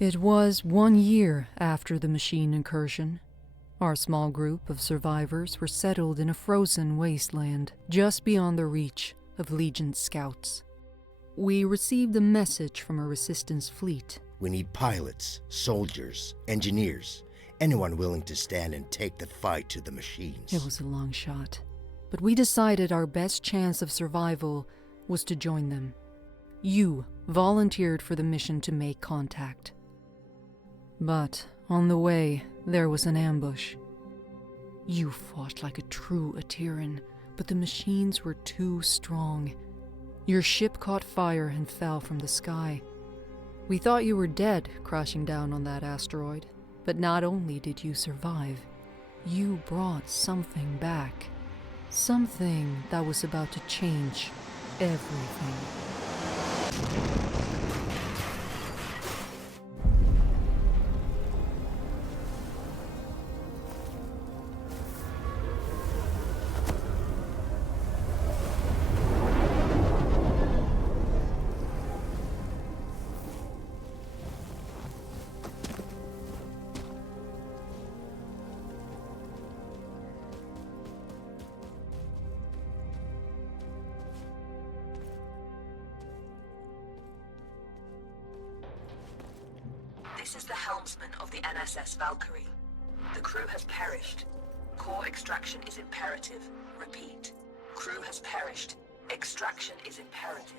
It was 1 year after the machine incursion. Our small group of survivors were settled in a frozen wasteland just beyond the reach of Legion's scouts. We received a message from a resistance fleet. We need pilots, soldiers, engineers, anyone willing to stand and take the fight to the machines. It was a long shot, but we decided our best chance of survival was to join them. You volunteered for the mission to make contact. But on the way, there was an ambush. You fought like a true Alterne, but the machines were too strong. Your ship caught fire and fell from the sky. We thought you were dead crashing down on that asteroid, but not only did you survive, you brought something back. Something that was about to change everything. This is the helmsman of the NSS Valkyrie. The crew has perished. Core extraction is imperative. Repeat. Crew has perished. Extraction is imperative.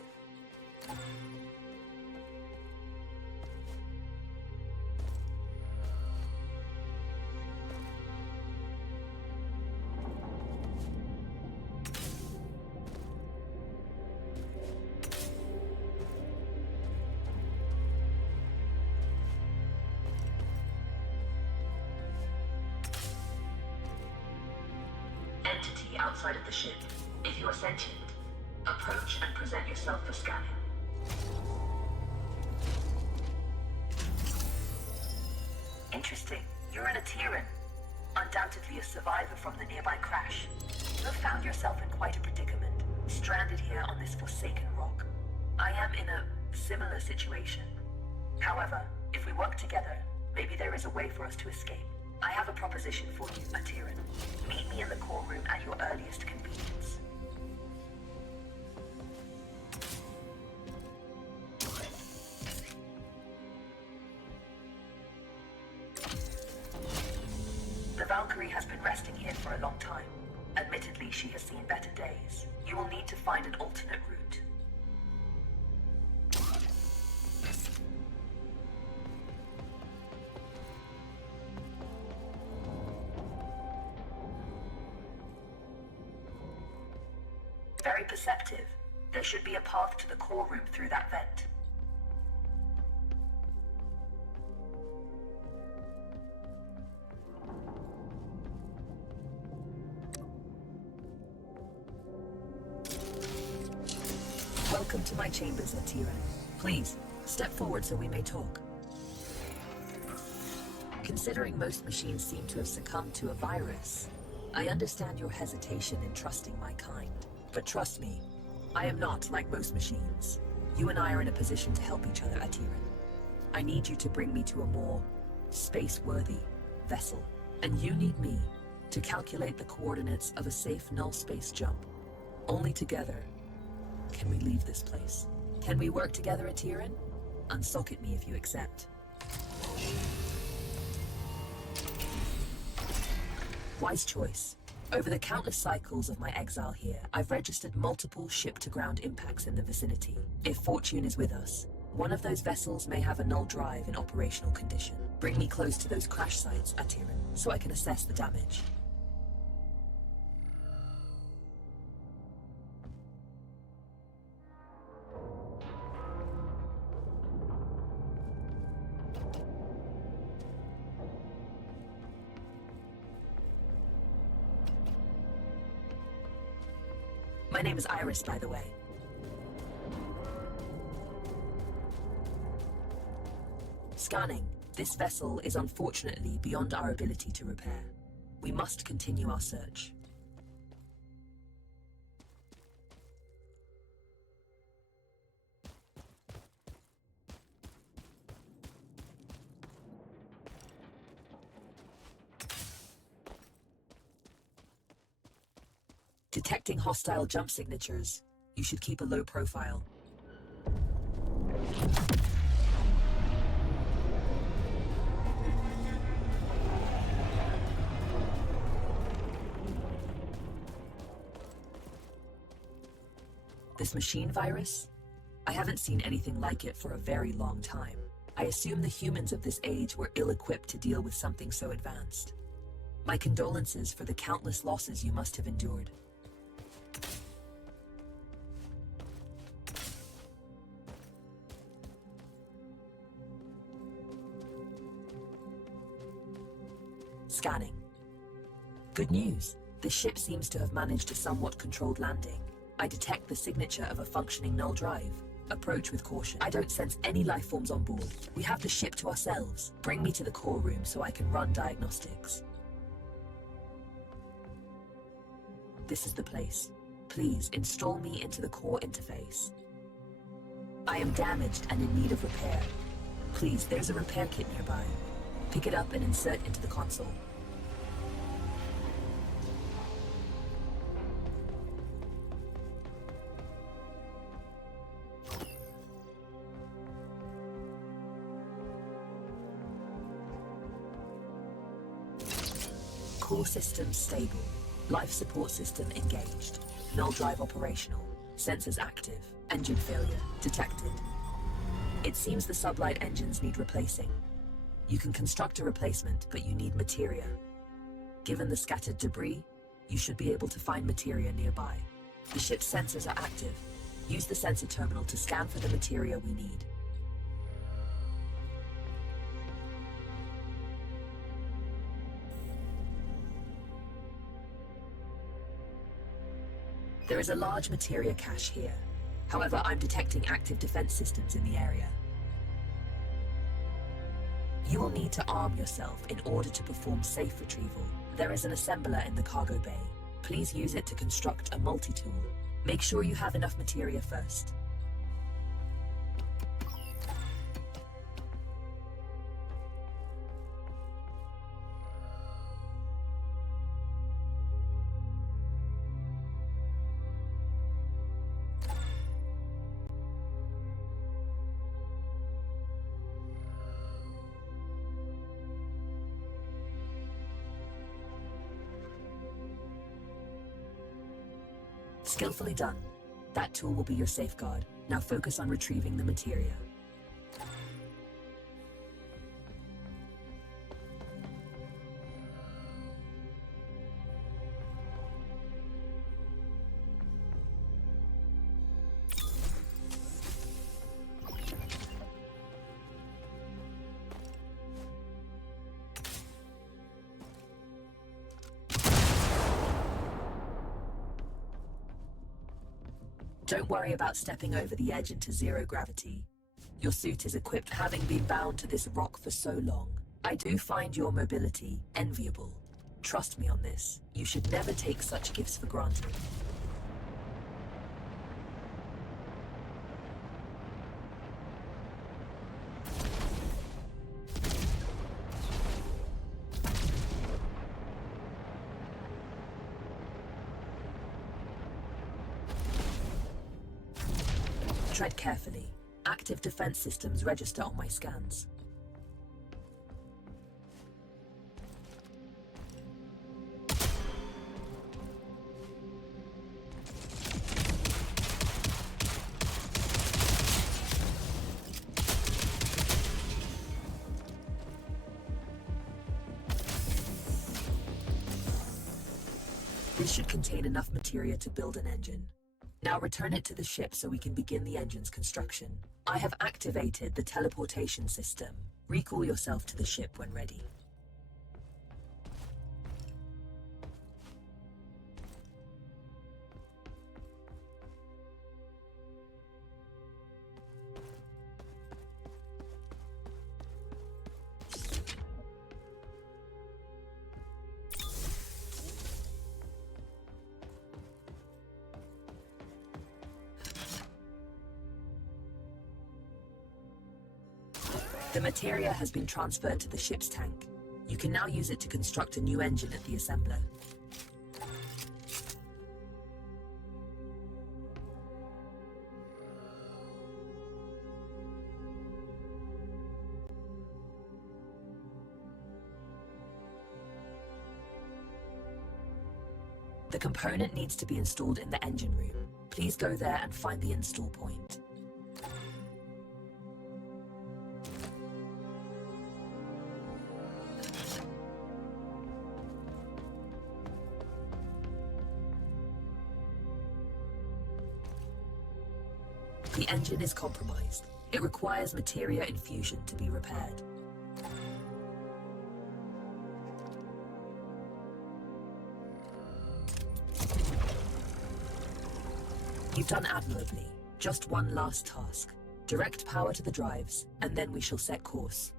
Entity outside of the ship. If you are sentient, approach and present yourself for scanning. Interesting. You're an Alterne. Undoubtedly a survivor from the nearby crash. You have found yourself in quite a predicament, stranded here on this forsaken rock. I am in a similar situation. However, if we work together, maybe there is a way for us to escape. I have a proposition for you, Alterne. Meet me in the core room at your earliest convenience. The Valkyrie has been resting here for a long time. Admittedly, she has seen better days. You will need to find an alternate route. Very perceptive. There should be a path to the core room through that vent. Welcome to my chambers, Alterne. Please, step forward so we may talk. Considering most machines seem to have succumbed to a virus, I understand your hesitation in trusting my kind. But trust me, I am not like most machines. You and I are in a position to help each other, Alterne. I need you to bring me to a more space-worthy vessel. And you need me to calculate the coordinates of a safe null space jump. Only together can we leave this place. Can we work together, Alterne? Unsocket me if you accept. Wise choice. Over the countless cycles of my exile here, I've registered multiple ship-to-ground impacts in the vicinity. If fortune is with us, one of those vessels may have a null drive in operational condition. Bring me close to those crash sites, Alterne, so I can assess the damage. My name is Iris, by the way. Scanning. This vessel is unfortunately beyond our ability to repair. We must continue our search. Detecting hostile jump signatures. You should keep a low profile. This machine virus? I haven't seen anything like it for a very long time. I assume the humans of this age were ill-equipped to deal with something so advanced. My condolences for the countless losses you must have endured. Scanning. Good news. The ship seems to have managed a somewhat controlled landing. I detect the signature of a functioning null drive. Approach with caution. I don't sense any life forms on board. We have the ship to ourselves. Bring me to the core room so I can run diagnostics. This is the place. Please install me into the core interface. I am damaged and in need of repair. Please, there's a repair kit nearby. Pick it up and insert into the console. Core system stable. Life support system engaged. Null drive operational. Sensors active. Engine failure detected. It seems the sublight engines need replacing. You can construct a replacement, but you need materia. Given the scattered debris, you should be able to find materia nearby. The ship's sensors are active. Use the sensor terminal to scan for the materia we need. There is a large materia cache here. However, I'm detecting active defense systems in the area. You will need to arm yourself in order to perform safe retrieval. There is an assembler in the cargo bay. Please use it to construct a multi-tool. Make sure you have enough materia first. Skillfully done. That tool will be your safeguard. Now focus on retrieving the materia. Don't worry about stepping over the edge into zero gravity. Your suit is equipped having been bound to this rock for so long. I do find your mobility enviable. Trust me on this. You should never take such gifts for granted. Tread carefully. Active defense systems register on my scans. This should contain enough materia to build an engine. Now return it to the ship so we can begin the engine's construction. I have activated the teleportation system. Recall yourself to the ship when ready. The materia has been transferred to the ship's tank. You can now use it to construct a new engine at the assembler. The component needs to be installed in the engine room. Please go there and find the install point. The engine is compromised. It requires materia infusion to be repaired. You've done admirably. Just one last task. Direct power to the drives, and then we shall set course.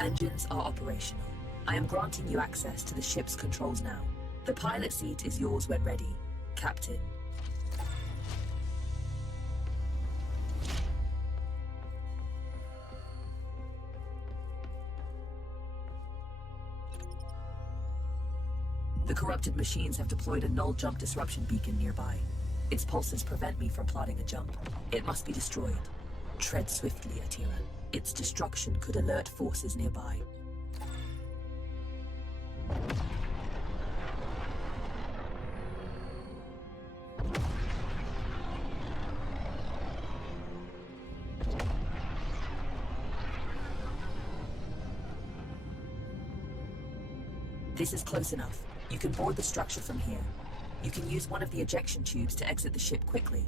Engines are operational. I am granting you access to the ship's controls now. The pilot seat is yours when ready, Captain. The corrupted machines have deployed a null jump disruption beacon nearby. Its pulses prevent me from plotting a jump. It must be destroyed. Tread swiftly, Atira. Its destruction could alert forces nearby. This is close enough. You can board the structure from here. You can use one of the ejection tubes to exit the ship quickly.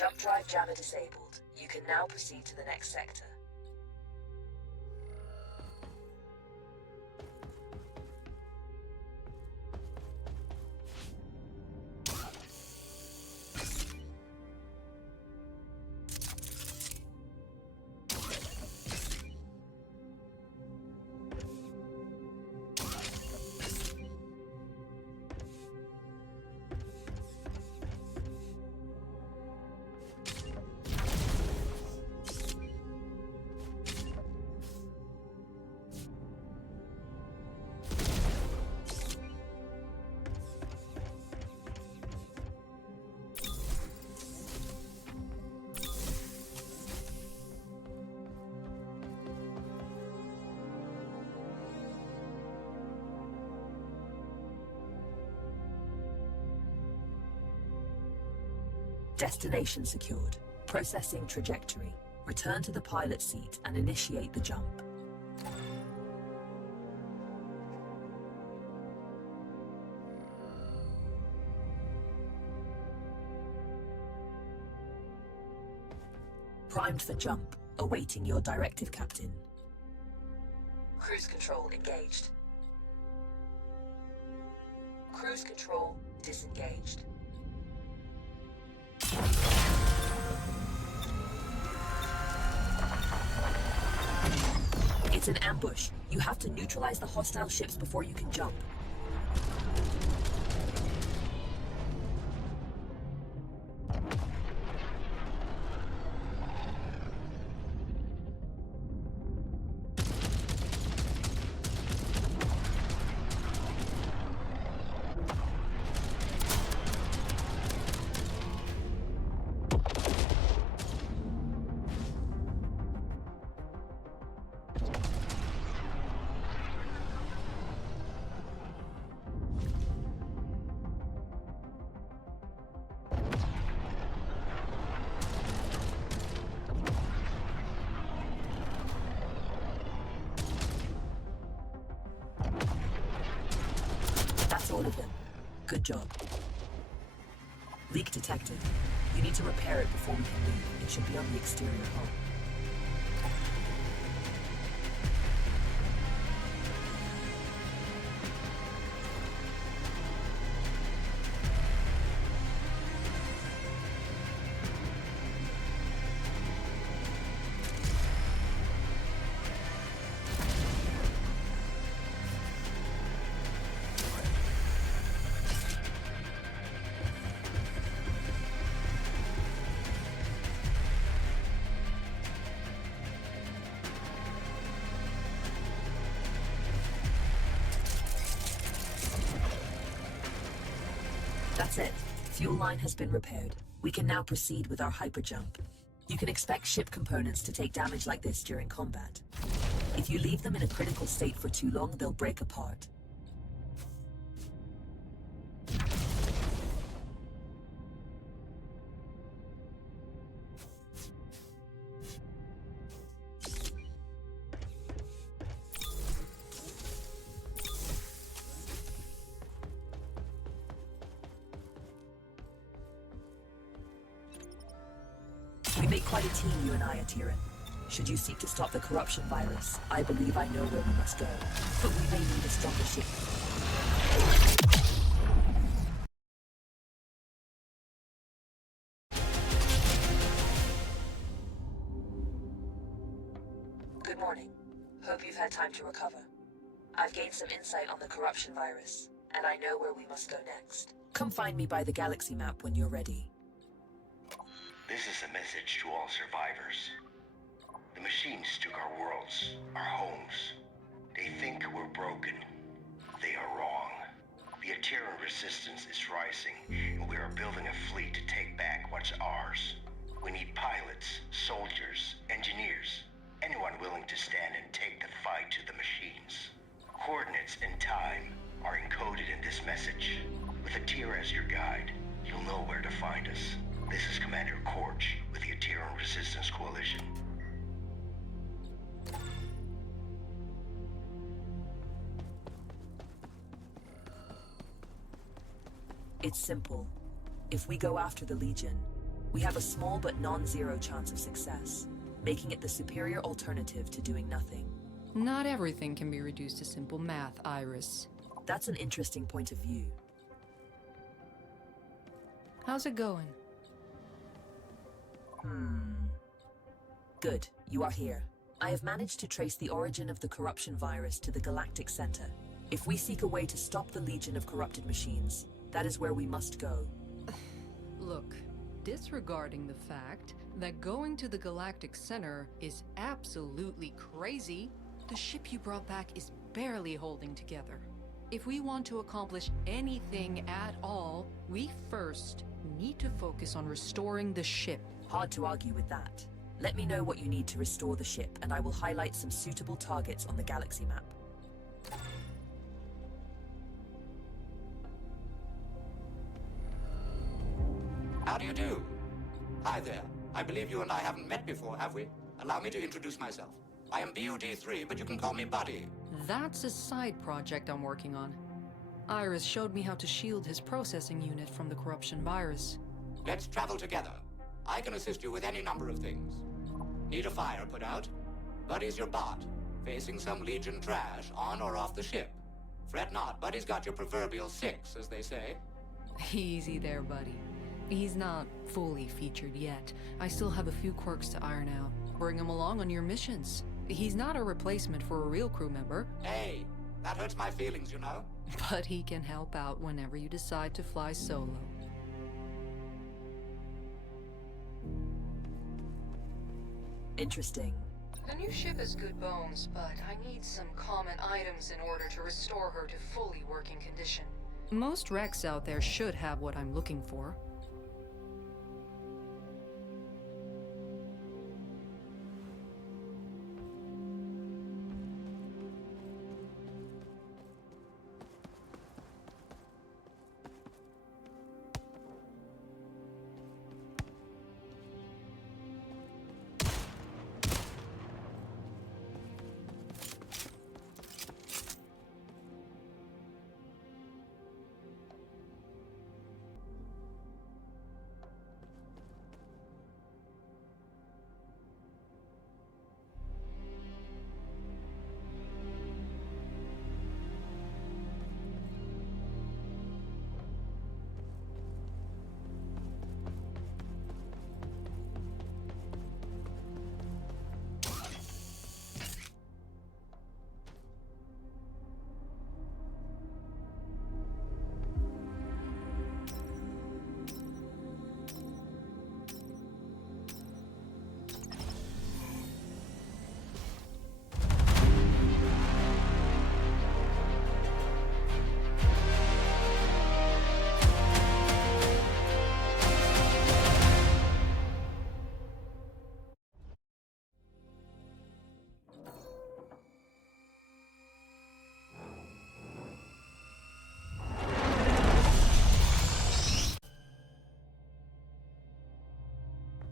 Jump drive jammer disabled. You can now proceed to the next sector. Destination secured. Processing trajectory. Return to the pilot seat and initiate the jump. Primed for jump. Awaiting your directive, Captain. Cruise control engaged. Cruise control disengaged. It's an ambush. You have to neutralize the hostile ships before you can jump. job. Leak detected. You need to repair it before we can leave. It should be on the exterior hull. That's it. Fuel line has been repaired. We can now proceed with our hyperjump. You can expect ship components to take damage like this during combat. If you leave them in a critical state for too long, they'll break apart. We make quite a team, you and I, Alterne. Should you seek to stop the corruption virus, I believe I know where we must go. But we may need a stronger ship. Good morning. Hope you've had time to recover. I've gained some insight on the corruption virus, and I know where we must go next. Come find me by the galaxy map when you're ready. This is a message to all survivors. The machines took our worlds, our homes. They think we're broken. They are wrong. The Alterne resistance is rising, and we are building a fleet to take back what's ours. We need pilots, soldiers, engineers, anyone willing to stand and take the fight to the machines. Coordinates and time are encoded in this message. With Alterne as your guide, you'll know where to find us. This is Commander Korch with the Alterne Resistance Coalition. It's simple. If we go after the Legion, we have a small but non-zero chance of success, making it the superior alternative to doing nothing. Not everything can be reduced to simple math, Iris. That's an interesting point of view. How's it going? Good, you are here. I have managed to trace the origin of the corruption virus to the galactic center. If we seek a way to stop the legion of corrupted machines, that is where we must go. Look, disregarding the fact that going to the galactic center is absolutely crazy, the ship you brought back is barely holding together. If we want to accomplish anything at all, we first need to focus on restoring the ship. Hard to argue with that. Let me know what you need to restore the ship, and I will highlight some suitable targets on the galaxy map. How do you do? Hi there. I believe you and I haven't met before, have we? Allow me to introduce myself. I am BUD3, but you can call me Buddy. That's a side project I'm working on. Iris showed me how to shield his processing unit from the corruption virus. Let's travel together. I can assist you with any number of things. Need a fire put out? Buddy's your bot, facing some Legion trash on or off the ship. Fret not, Buddy's got your proverbial 6, as they say. Easy there, buddy. He's not fully featured yet. I still have a few quirks to iron out. Bring him along on your missions. He's not a replacement for a real crew member. Hey, that hurts my feelings, you know. But he can help out whenever you decide to fly solo. Interesting. The new ship has good bones, but I need some common items in order to restore her to fully working condition. Most wrecks out there should have what I'm looking for.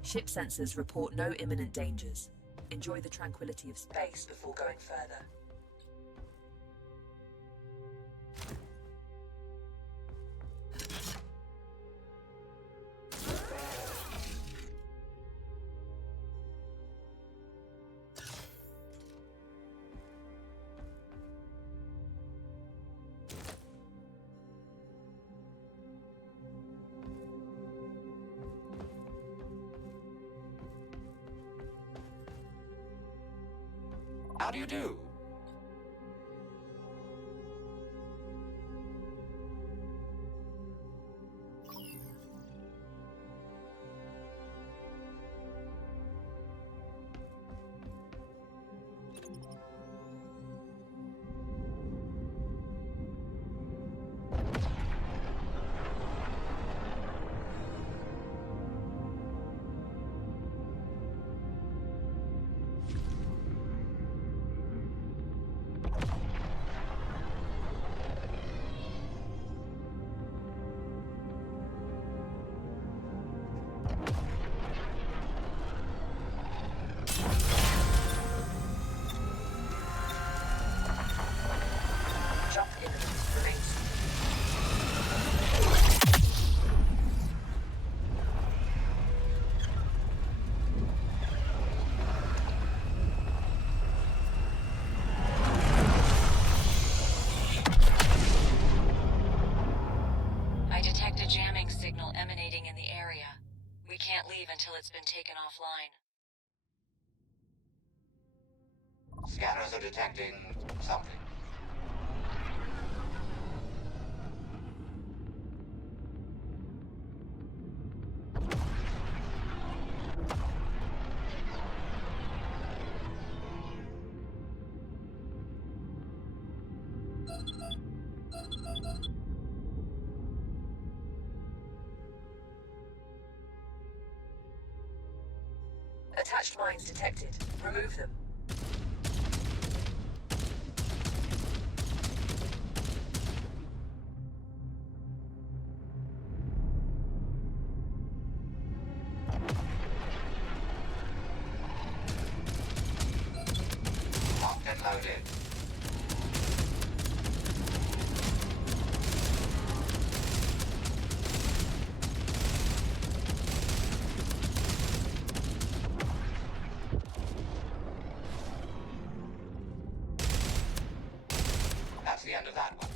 Ship sensors report no imminent dangers. Enjoy the tranquility of space before going further. How do you do? I detect a jamming signal emanating in the area. We can't leave until it's been taken offline. Scanners are detecting something. Attached mines detected. Remove them. Locked and loaded. That's the end of that one.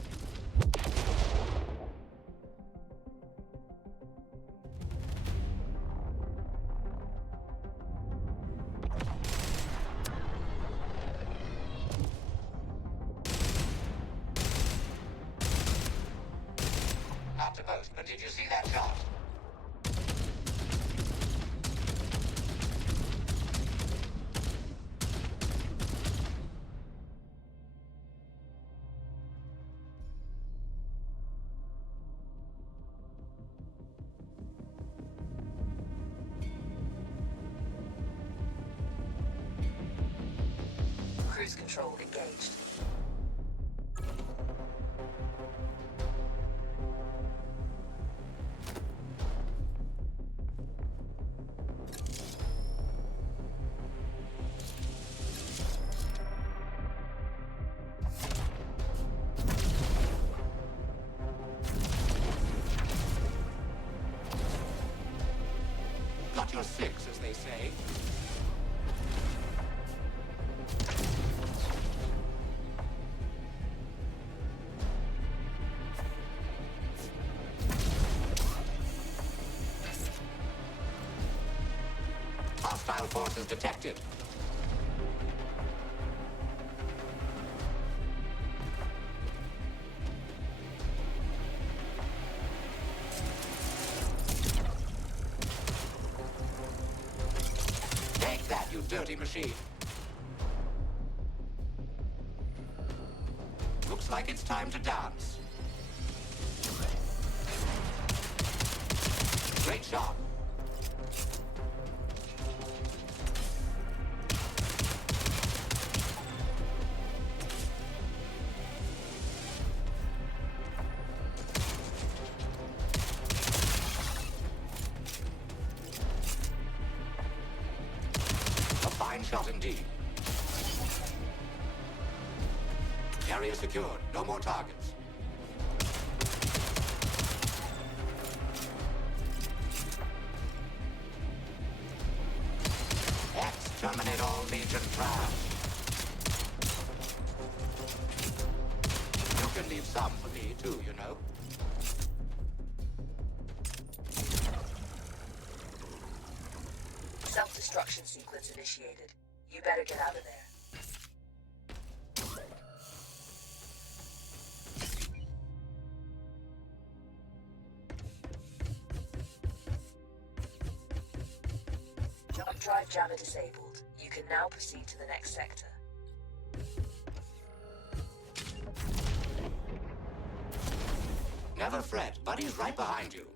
Not to boast, but did you see that shot? Cruise control engaged. Got your six, as they say. Hostile forces detected. Take that, you dirty machine. Looks like it's time to dance. Great shot. shot indeed. Area secured. No more targets. Exterminate all Legion trash. You can leave some for me too, you know. Self-destruction sequence initiated. You better get out of there. Jump drive jammer disabled. You can now proceed to the next sector. Never fret. Buddy's right behind you.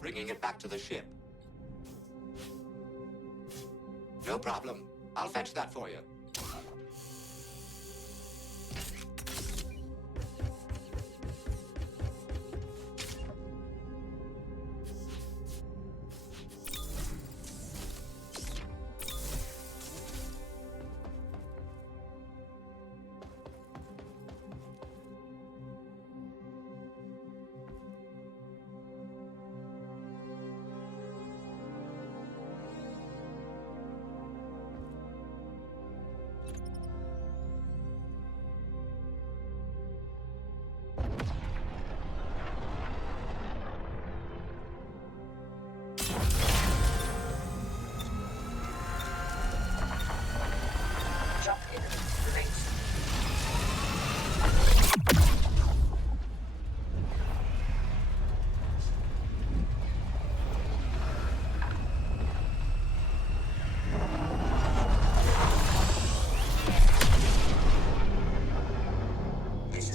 Bringing it back to the ship. No problem. I'll fetch that for you.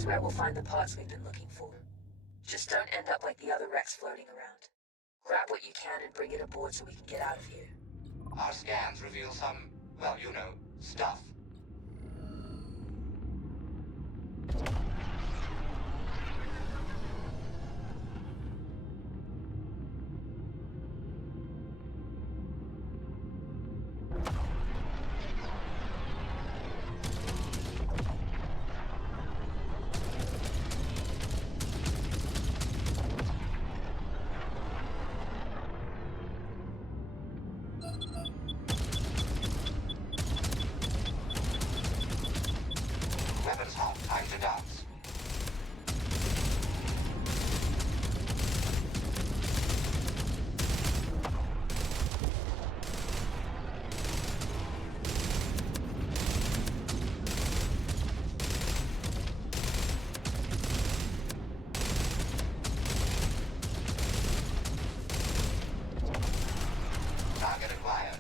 Where we'll find the parts we've been looking for. Just don't end up like the other wrecks floating around. Grab what you can and bring it aboard so we can get out of here. Our scans reveal some, well, you know, stuff. Time to dance. Target acquired.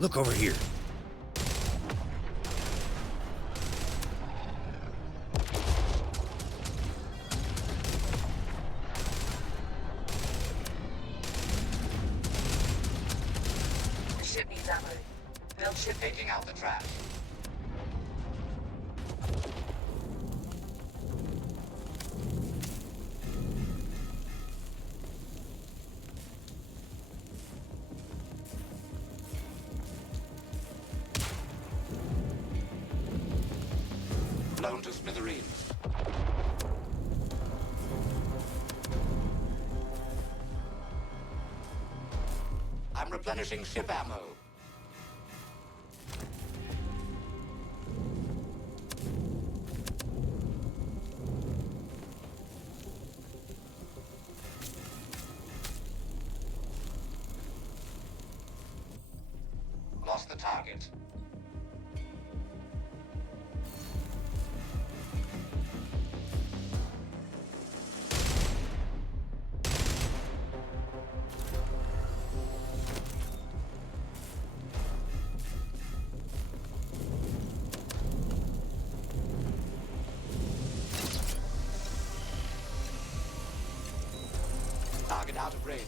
Look over here. Ship needs ammo. Build ship. Taking out the trash. Blown to smithereens. I'm replenishing ship ammo. Lost the target. Target out of range.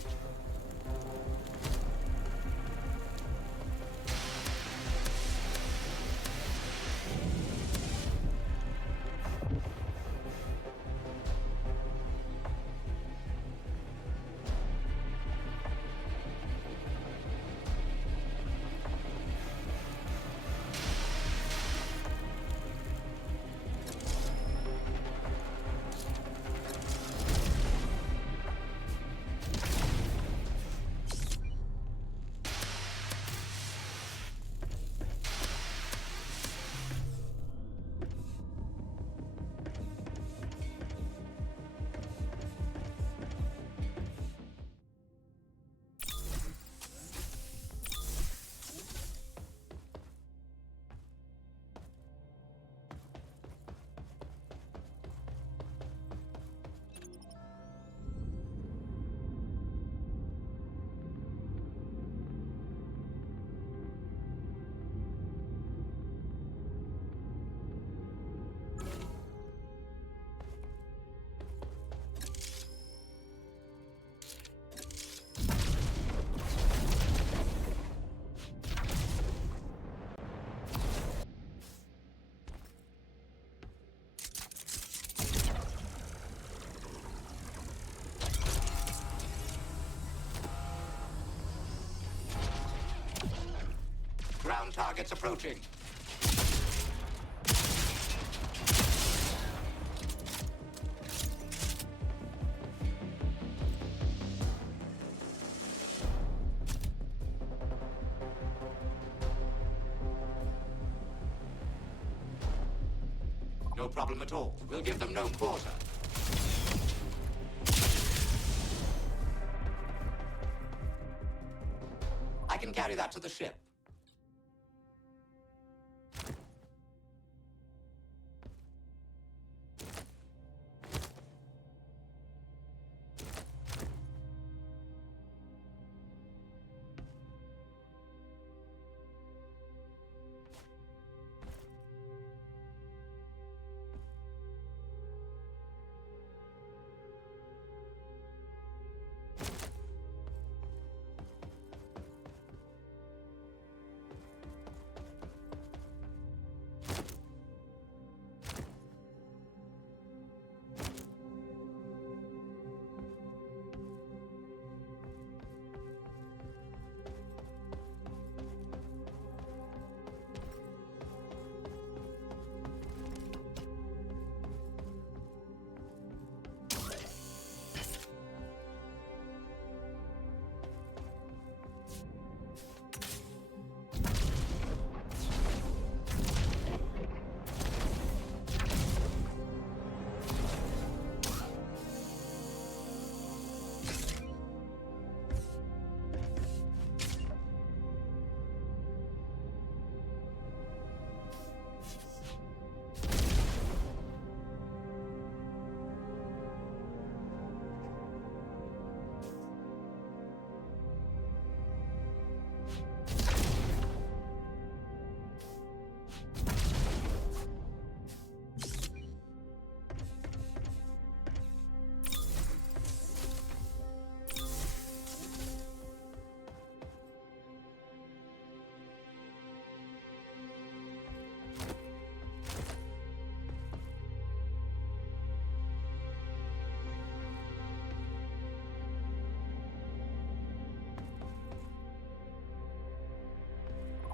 Ground targets approaching. No problem at all. We'll give them no quarter. I can carry that to the ship.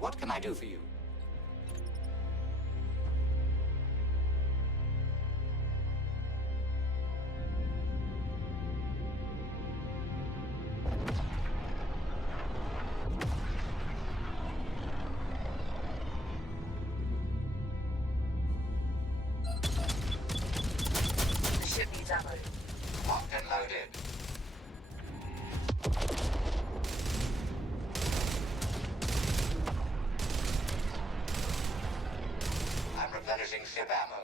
What can I do for you? The ship needs ammo. Locked and loaded. I'm replenishing ship ammo.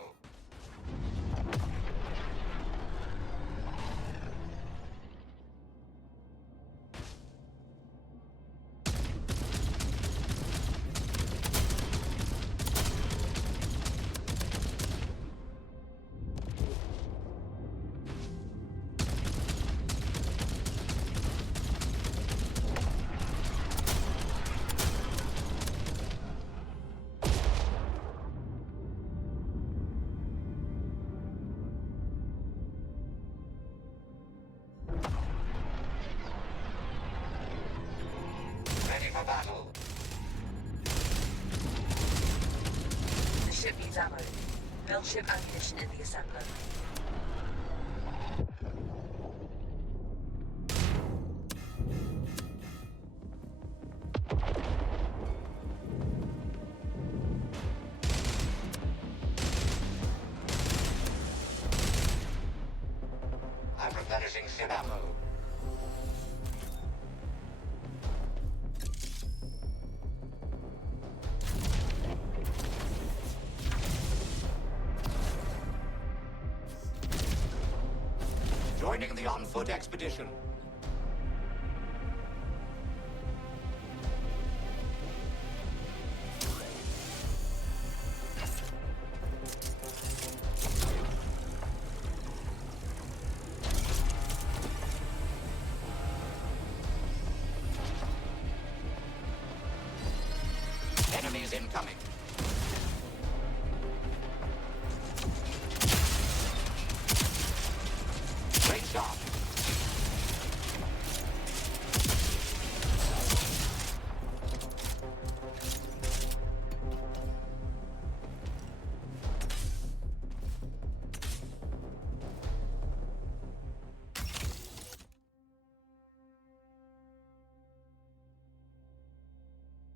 Ready for battle. The ship needs ammo. Build ship ammunition in the assembler. I'm replenishing ship ammo. Joining the on-foot expedition. Enemies incoming. Great shot.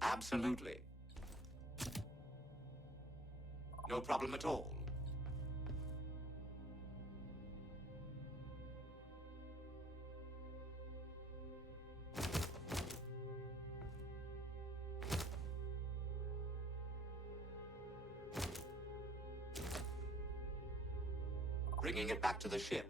Absolutely. No problem at all. Bringing it back to the ship.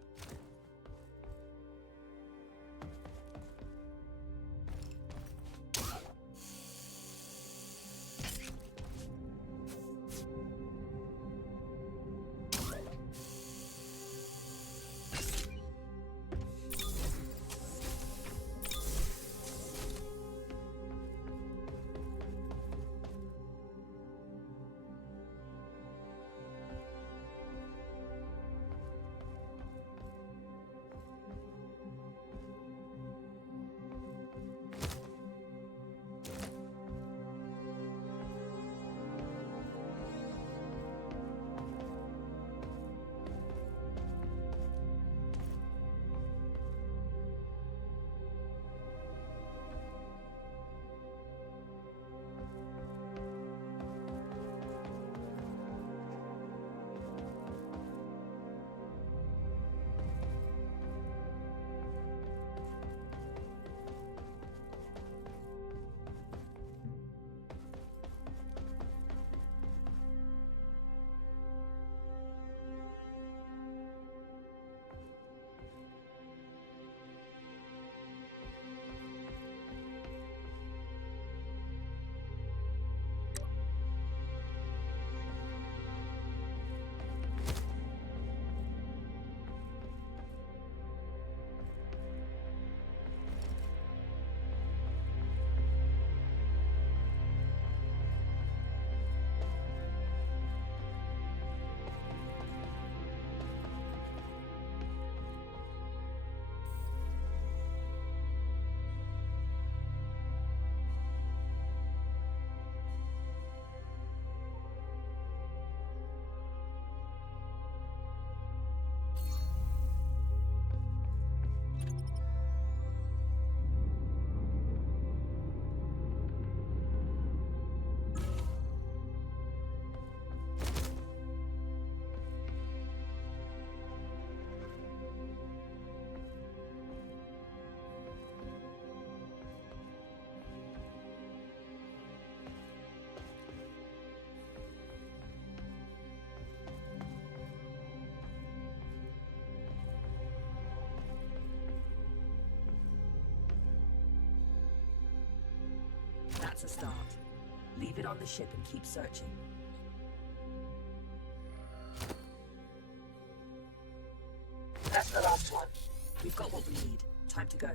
That's a start. Leave it on the ship and keep searching. That's the last one. We've got what we need. Time to go.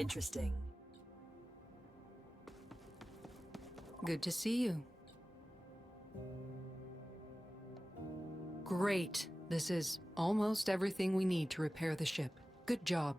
Interesting. Good to see you. Great. This is almost everything we need to repair the ship. Good job.